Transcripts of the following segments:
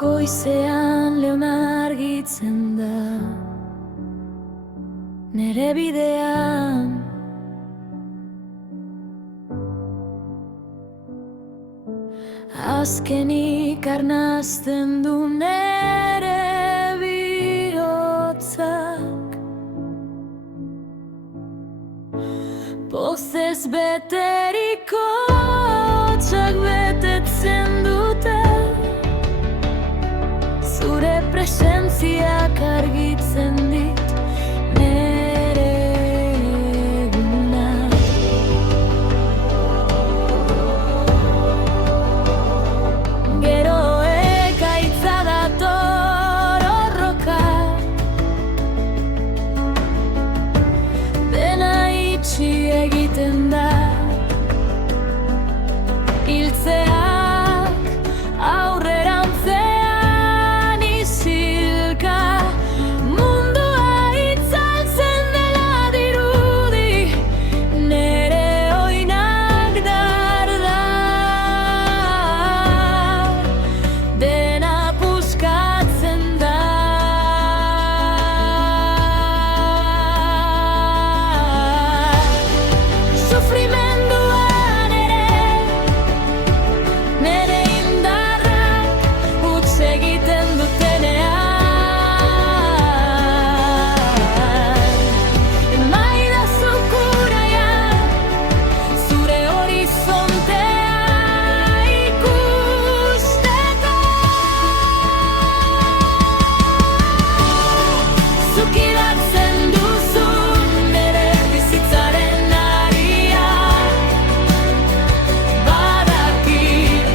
Goizean leon argitzen da nere bidean, azkenik arnazten du nere bihotzak. Pozez beteriko hotsak betetzen dute, zure presentziak argitzen dit nere eguna. Gero ekaitza dator horroka, dena itxi egiten da, hiltzeak aurrerantzean isilka, mundua itzaltzen dela dirudi, nere oinak dardar, dena puskatzen da. Sufrimenduan ere nere indarrak utz egiten dutenean, emaidazu kuraia zure horizontea ikusteko. Zuk idatzen duzu nere bizitzaren aria, badakit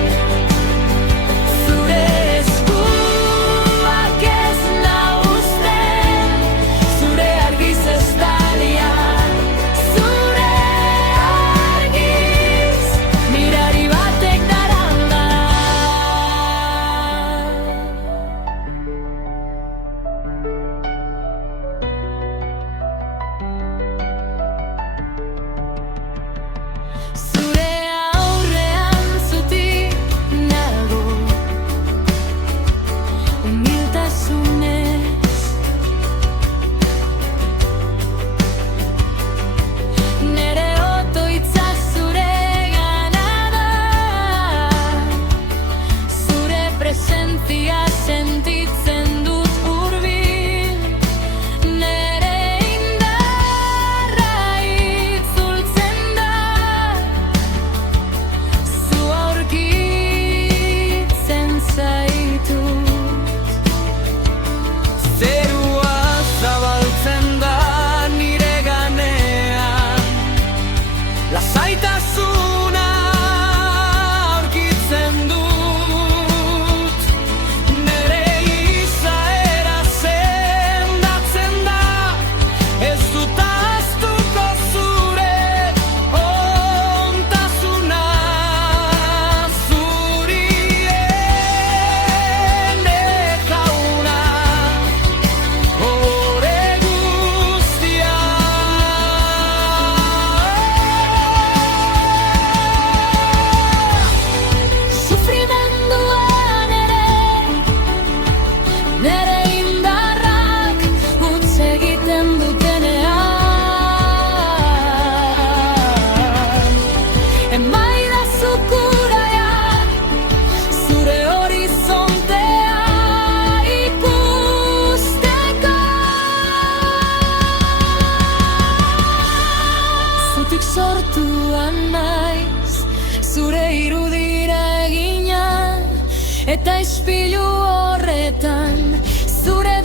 zure eskuak ez nauzten, zure argiz estalian, zure argiz mirari batek darama. Zure aurrean zutik nago, humiltasunez, nere otoitza zuregana da, zure presentzia sentitzen dut hurbil, nere indarra itzultzen da, zu aurkitzen zaitut. Zerua zabaltzen da nire ganean, lasaitasuna aurkitzen dut, nere izaera sendatzen da, ez dut ahaztuko zure ontasuna, zurien jauna, ore guztia. Sufrimenduan ere nere indarrak utz egiten dutenean, emaidazu kuraia zure horizontea ikusteko. Zutik sortuan naiz, zure irudira egina, eta ispilu horretan zure